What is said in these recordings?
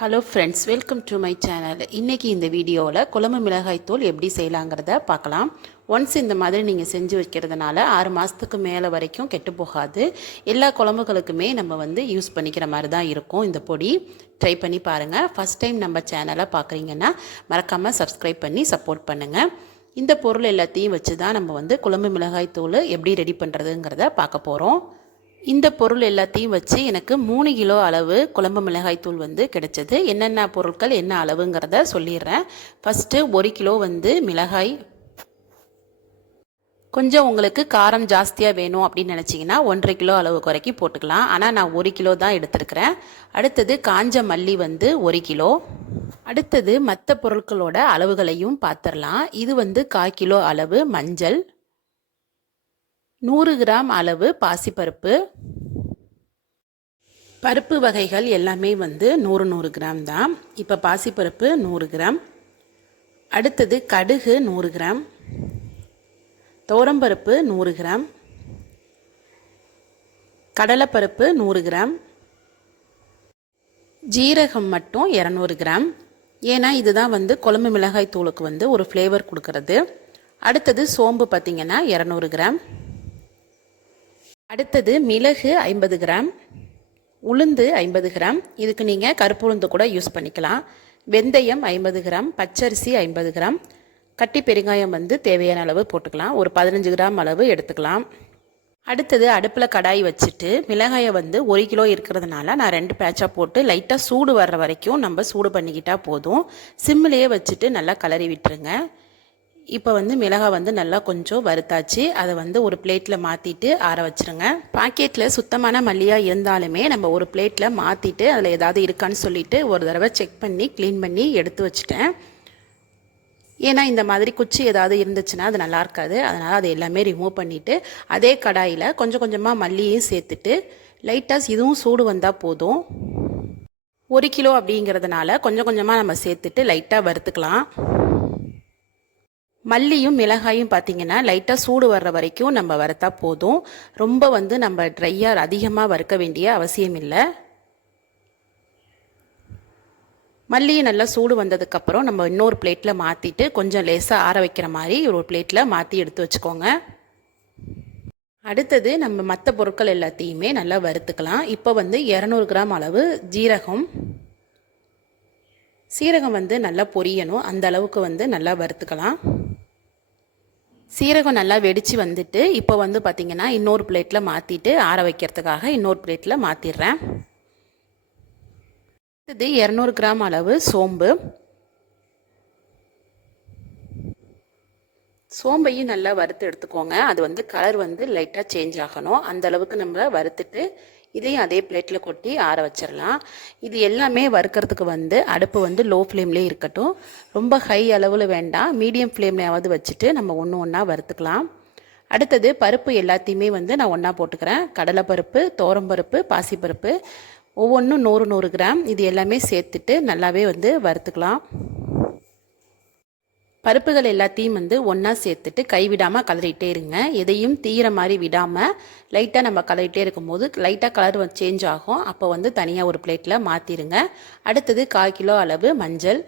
Hello friends, welcome to my channel. இன்றைக்கி இந்த வீடியோவில் குழம்பு மிளகாய் தூள் எப்படி செய்யலாங்கிறத பார்க்கலாம். ஒன்ஸ் இந்த மாதிரி நீங்கள் செஞ்சு வைக்கிறதுனால 6 மாதத்துக்கு மேலே வரைக்கும் கெட்டு போகாது. எல்லா குழம்புகளுக்குமே நம்ம யூஸ் பண்ணிக்கிற மாதிரி தான் இருக்கும். இந்த பொடி ட்ரை பண்ணி பாருங்கள். ஃபஸ்ட் டைம் நம்ம சேனலை பார்க்குறீங்கன்னா மறக்காமல் சப்ஸ்கிரைப் பண்ணி சப்போர்ட் பண்ணுங்கள். இந்த பொருள் எல்லாத்தையும் வச்சு தான் நம்ம குழம்பு மிளகாய் தூள் எப்படி ரெடி பண்ணுறதுங்கிறத பார்க்க போகிறோம். இந்த பொருள் எல்லாத்தையும் வச்சு எனக்கு 3 கிலோ அளவு குழம்பு மிளகாய் தூள் கிடைச்சது. என்னென்ன பொருட்கள் என்ன அளவுங்கிறத சொல்லிடுறேன். ஃபஸ்ட்டு 1 கிலோ மிளகாய். கொஞ்சம் உங்களுக்கு காரம் ஜாஸ்தியாக வேணும் அப்படின்னு நினச்சிங்கன்னா 1.5 கிலோ அளவுக்கு வரைக்கும் போட்டுக்கலாம். ஆனால் நான் 1 கிலோ தான் எடுத்துருக்கிறேன். அடுத்தது காஞ்ச மல்லி 1 கிலோ. அடுத்தது மற்ற பொருட்களோட அளவுகளையும் பார்த்துடலாம். இது 1/4 கிலோ அளவு மஞ்சள், 100 கிராம் அளவு பாசிப்பருப்பு. பருப்பு வகைகள் எல்லாமே 100 கிராம் தான். இப்போ பாசிப்பருப்பு 100 கிராம். அடுத்தது கடுகு 100 கிராம், துவரம்பருப்பு 100 கிராம், கடலைப்பருப்பு 100 கிராம், ஜீரகம் மட்டும் 200 கிராம். ஏன்னா இதுதான் குழம்பு மிளகாய் தூளுக்கு ஒரு ஃப்ளேவர் கொடுக்கறது. அடுத்தது சோம்பு பார்த்திங்கன்னா 200 கிராம். அடுத்தது மிளகு 50 கிராம், உளுந்து 50 கிராம். இதுக்கு நீங்கள் கருப்பு உளுந்து கூட யூஸ் பண்ணிக்கலாம். வெந்தயம் 50 கிராம், பச்சரிசி 50 கிராம், கட்டி பெருங்காயம் தேவையான அளவு போட்டுக்கலாம். ஒரு 15 கிராம் அளவு எடுத்துக்கலாம். அடுத்தது அடுப்பில் கடாய் வச்சுட்டு மிளகாயை 1 கிலோ இருக்கிறதுனால நான் 2 பேட்சாக போட்டு லைட்டாக சூடு வர்ற வரைக்கும் நம்ம சூடு பண்ணிக்கிட்டால் போதும். சிம்மிலேயே வச்சுட்டு நல்லா கிளறி விட்டுருங்க. இப்போ மிளகாய் நல்லா கொஞ்சம் வறுத்தாச்சு. அதை ஒரு பிளேட்டில் மாற்றிட்டு ஆற வச்சுருங்க. பாக்கெட்டில் சுத்தமான மல்லியாக இருந்தாலுமே நம்ம ஒரு பிளேட்டில் மாற்றிட்டு அதில் ஏதாவது இருக்கான்னு சொல்லிவிட்டு ஒரு தடவை செக் பண்ணி க்ளீன் பண்ணி எடுத்து வச்சுட்டேன். ஏன்னா இந்த மாதிரி குச்சி ஏதாவது இருந்துச்சுன்னா அது நல்லா இருக்காது. அதனால் அதை எல்லாமே ரிமூவ் பண்ணிவிட்டு அதே கடாயில் கொஞ்சம் கொஞ்சமாக மல்லியையும் சேர்த்துட்டு லைட்டாக இதுவும் சூடு வந்தால் போதும். 1 கிலோ அப்படிங்கிறதுனால கொஞ்சம் கொஞ்சமாக நம்ம சேர்த்துட்டு லைட்டாக வறுத்துக்கலாம். மல்லியும் மிளகாயும் பார்த்திங்கன்னா லைட்டாக சூடு வர்ற வரைக்கும் நம்ம வறுத்தா போதும். ரொம்ப நம்ம ட்ரையாக அதிகமாக வறுக்க வேண்டிய அவசியம் இல்லை. மல்லியை நல்லா சூடு வந்ததுக்கப்புறம் நம்ம இன்னொரு பிளேட்டில் மாற்றிட்டு கொஞ்சம் லேசாக ஆற வைக்கிற மாதிரி ஒரு பிளேட்டில் மாற்றி எடுத்து வச்சுக்கோங்க. அடுத்தது நம்ம மற்ற பொருட்கள் எல்லாத்தையுமே நல்லா வறுத்துக்கலாம். இப்போ 200 கிராம் அளவு ஜீரகம். சீரகம் நல்லா பொரியணும். அந்த அளவுக்கு நல்லா வறுத்துக்கலாம். சீரகம் நல்லா வெடித்து வந்துட்டு இப்போ பார்த்திங்கன்னா இன்னொரு பிளேட்டில் மாற்றிட்டு ஆற வைக்கிறதுக்காக இன்னொரு பிளேட்டில் மாற்றிடுறேன். இது 200 கிராம் அளவு சோம்பு. சோம்பையும் நல்லா வறுத்து எடுத்துக்கோங்க. அது கலர் லைட்டாக சேஞ்ச் ஆகணும். அந்த அளவுக்கு நம்ம வறுத்துட்டு இதையும் அதே பிளேட்டில் கொட்டி ஆற வச்சிடலாம். இது எல்லாமே வறுக்கிறதுக்கு அடுப்பு லோ ஃப்ளேம்லேயே இருக்கட்டும். ரொம்ப ஹை அளவில் வேண்டாம், மீடியம் ஃப்ளேம்லையாவது வச்சுட்டு நம்ம ஒன்று ஒன்றா வறுத்துக்கலாம். அடுத்தது பருப்பு எல்லாத்தையுமே நான் ஒன்றா போட்டுக்கிறேன். கடலைப்பருப்பு, துவரம்பருப்பு, பாசிப்பருப்பு ஒவ்வொன்றும் 100 கிராம். இது எல்லாமே சேர்த்துட்டு நல்லாவே வறுத்துக்கலாம். பருப்புகள் எல்லாத்தையும் ஒன்றா சேர்த்துட்டு கைவிடாமல் கலரிட்டே இருங்க. எதையும் தீர மாதிரி விடாமல் லைட்டாக நம்ம கலரிட்டே இருக்கும்போது லைட்டாக கலர் சேஞ்ச் ஆகும். அப்போ தனியாக ஒரு பிளேட்டில் மாற்றிடுங்க. அடுத்தது 1/4 கிலோ அளவு மஞ்சள்.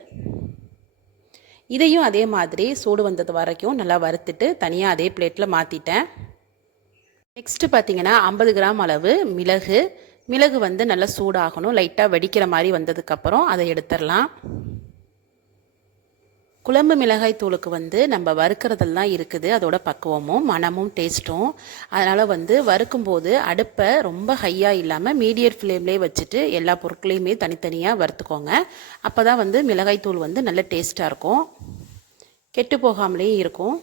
இதையும் அதே மாதிரி சூடு வந்தது வரைக்கும் நல்லா வறுத்துட்டு தனியாக அதே பிளேட்டில் மாற்றிட்டேன். நெக்ஸ்ட்டு பார்த்திங்கன்னா 50 கிராம் அளவு மிளகு. மிளகு நல்லா சூடாகணும். லைட்டாக வெடிக்கிற மாதிரி வந்ததுக்கப்புறம் அதை எடுத்துடலாம். குழம்பு மிளகாய் தூளுக்கு நம்ம வறுக்கிறதெல்லாம் இருக்குது. அதோட பக்குவமும் மனமும் டேஸ்ட்டும். அதனால் வறுக்கும்போது அடுப்பை ரொம்ப ஹையாக இல்லாமல் மீடியம் ஃப்ளேம்லேயே வச்சுட்டு எல்லா பொருட்களையுமே தனித்தனியாக வறுத்துக்கோங்க. அப்போ தான் மிளகாய் தூள் நல்ல டேஸ்ட்டாக இருக்கும், கெட்டு போகாமலே இருக்கும்.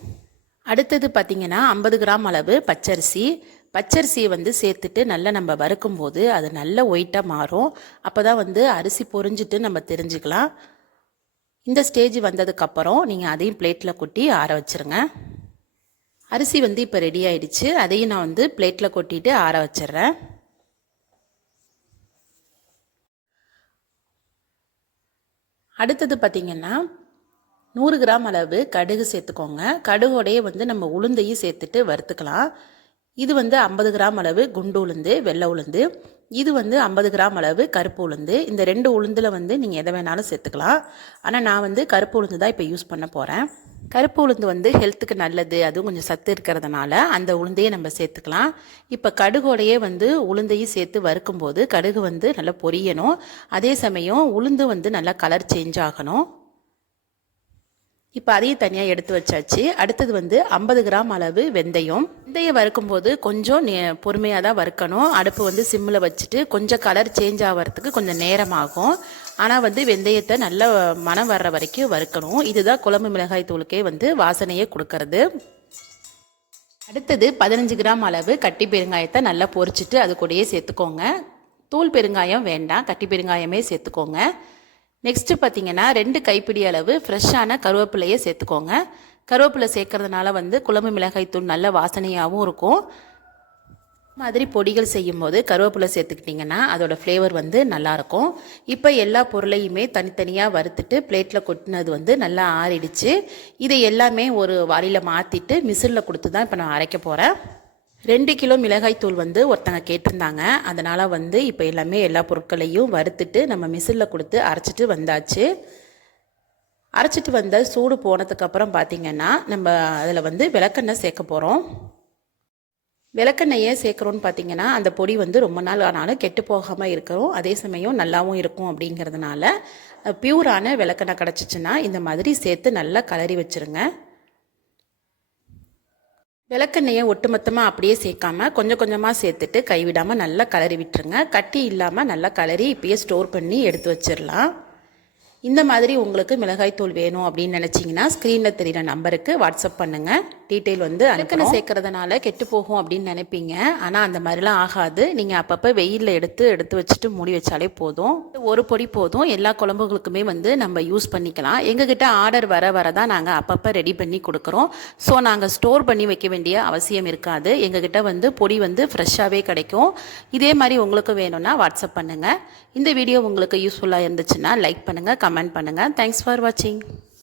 அடுத்தது பார்த்திங்கன்னா 50 கிராம் அளவு பச்சரிசி. பச்சரிசியை சேர்த்துட்டு நல்லா நம்ம வறுக்கும்போது அது நல்ல ஒயிட்டாக மாறும். அப்போ தான் அரிசி பொரிஞ்சிட்டு நம்ம தெரிஞ்சுக்கலாம். இந்த ஸ்டேஜ் வந்ததுக்கப்புறம் நீங்கள் அதையும் பிளேட்டில் கொட்டி ஆற வச்சுருங்க. அரிசி இப்போ ரெடி ஆகிடுச்சு. அதையும் நான் பிளேட்டில் கொட்டிட்டு ஆற வச்சிடுறேன். அடுத்தது பார்த்திங்கன்னா 100 கிராம் அளவு கடுகு சேர்த்துக்கோங்க. கடுகோடையே நம்ம உளுந்தையும் சேர்த்துட்டு வறுத்துக்கலாம். இது வந்து 50 கிராம் அளவு குண்டு உளுந்து, வெள்ளை உளுந்து. இது வந்து 50 கிராம் அளவு கருப்பு உளுந்து. இந்த 2 உளுந்தில் வந்து நீங்கள் எதை வேணாலும் சேர்த்துக்கலாம். ஆனால் நான் வந்து கருப்பு உளுந்து தான் இப்போ யூஸ் பண்ண போகிறேன். கருப்பு உளுந்து வந்து ஹெல்த்துக்கு நல்லது, அதுவும் கொஞ்சம் சத்து இருக்கிறதுனால அந்த உளுந்தையே நம்ம சேர்த்துக்கலாம். இப்போ கடுகோடையே வந்து உளுந்தையும் சேர்த்து வறுக்கும்போது கடுகு வந்து நல்லா பொரியணும். அதே சமயம் உளுந்து வந்து நல்லா கலர் சேஞ்ச் ஆகணும். இப்போ அதையும் தனியாக எடுத்து வச்சாச்சு. அடுத்தது வந்து 50 கிராம் அளவு வெந்தயம். வெந்தயம் வறுக்கும்போது கொஞ்சம் பொறுமையாக தான் வறுக்கணும். அடுப்பு வந்து சிம்மில் வச்சுட்டு கொஞ்சம் கலர் சேஞ்ச் ஆகிறதுக்கு கொஞ்சம் நேரம் ஆகும். ஆனால் வந்து வெந்தயத்தை நல்லா மணம் வர்ற வரைக்கும் வறுக்கணும். இதுதான் குழம்பு மிளகாய் தூளுக்கே வந்து வாசனையே கொடுக்கறது. அடுத்தது 15 கிராம் அளவு கட்டி பெருங்காயத்தை நல்லா பொரிச்சிட்டு அது கூடயே சேர்த்துக்கோங்க. தூள் பெருங்காயம் வேண்டாம், கட்டி பெருங்காயமே சேர்த்துக்கோங்க. நெக்ஸ்ட்டு பார்த்தீங்கன்னா 2 கைப்பிடி அளவு ஃப்ரெஷ்ஷான கருவேப்பிலையை சேர்த்துக்கோங்க. கருவேப்பிலை சேர்க்கறதுனால வந்து குழம்பு மிளகாய் தூள் நல்ல வாசனையாகவும் இருக்கும். மாதிரி பொடிகள் செய்யும்போது கருவேப்பிலை சேர்த்துக்கிட்டிங்கன்னா அதோட ஃப்ளேவர் வந்து நல்லாயிருக்கும். இப்போ எல்லா பொருளையுமே தனித்தனியாக வறுத்துட்டு பிளேட்டில் கொட்டினது வந்து நல்லா ஆறிடுச்சு. இதை எல்லாமே ஒரு வாளியில் மாற்றிட்டு மிஷினில் கொடுத்து தான் இப்போ நான் அரைக்க போகிறேன். 2 கிலோ மிளகாய் தூள் வந்து ஒருத்தங்க கேட்டிருந்தாங்க. அதனால் வந்து இப்போ எல்லா பொருட்களையும் வறுத்துட்டு நம்ம மிஷினில் கொடுத்து அரைச்சிட்டு வந்தாச்சு. அரைச்சிட்டு வந்த சூடு போனதுக்கப்புறம் பார்த்திங்கன்னா நம்ம அதில் வந்து விளக்கெண்ணெய் சேர்க்க போகிறோம். விளக்கெண்ணெயை சேர்க்குறோன்னு பார்த்தீங்கன்னா அந்த பொடி வந்து ரொம்ப நாள் ஆனாலும் கெட்டு போகாமல் இருக்கிறோம். அதே சமயம் நல்லாவும் இருக்கும். அப்படிங்கிறதுனால பியூரான விளக்கெண்ணெய் கிடச்சிச்சின்னா இந்த மாதிரி சேர்த்து நல்லா கலரி வச்சுருங்க. விளக்கெண்ணெயை ஒட்டுமொத்தமாக அப்படியே சேர்க்காம கொஞ்சம் கொஞ்சமாக சேர்த்துட்டு கைவிடாமல் நல்லா கலரி விட்டுருங்க. கட்டி இல்லாமல் நல்லா கலரி இப்பயே ஸ்டோர் பண்ணி எடுத்து வச்சிடலாம். இந்த மாதிரி உங்களுக்கு மிளகாய்த்தூள் வேணும் அப்படின்னு நினச்சிங்கன்னா ஸ்க்ரீனில் தெரிகிற நம்பருக்கு வாட்ஸ்அப் பண்ணுங்கள். டீட்டெயில் வந்து விளக்கெண்ணெய் சேர்க்கறதுனால கெட்டு போகும் அப்படின்னு நினைப்பீங்க. ஆனால் அந்த மாதிரிலாம் ஆகாது. நீங்கள் அப்பப்போ வெயிலில் எடுத்து வச்சுட்டு மூடி வச்சாலே போதும். ஒரு பொடி போதும், எல்லா குழம்புகளுக்குமே வந்து நம்ம யூஸ் பண்ணிக்கலாம். எங்ககிட்ட ஆர்டர் வர தான் நாங்கள் அப்பப்போ ரெடி பண்ணி கொடுக்குறோம். ஸோ நாங்கள் ஸ்டோர் பண்ணி வைக்க வேண்டிய அவசியம் இருக்காது. எங்ககிட்ட வந்து பொடி வந்து ஃப்ரெஷ்ஷாகவே கிடைக்கும். இதே மாதிரி உங்களுக்கு வேணும்னா வாட்ஸ்அப் பண்ணுங்கள். இந்த வீடியோ உங்களுக்கு யூஸ்ஃபுல்லாக இருந்துச்சுன்னா லைக் பண்ணுங்கள், கமெண்ட் பண்ணுங்கள். தேங்க்ஸ் ஃபார் வாட்சிங்.